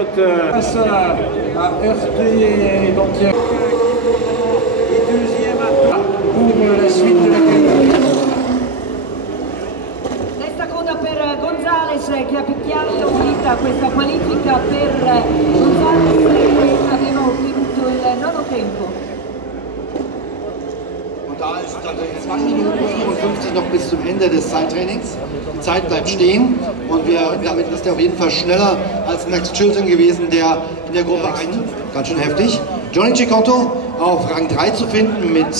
Face à heurté, donc il y a deuxième pour la suite de la qualification. Testa coda per Gonzalez che ha picchiato unita questa qualifica per Gonzalez che aveva ottenuto il nono tempo. Da ist es 2 Minuten 54 noch bis zum Ende des Zeittrainings. Die Zeit bleibt stehen und damit ist er auf jeden Fall schneller als Max Chilton gewesen, der in der Gruppe 1, ganz schön heftig. Johnny Cecotto auf Rang 3 zu finden mit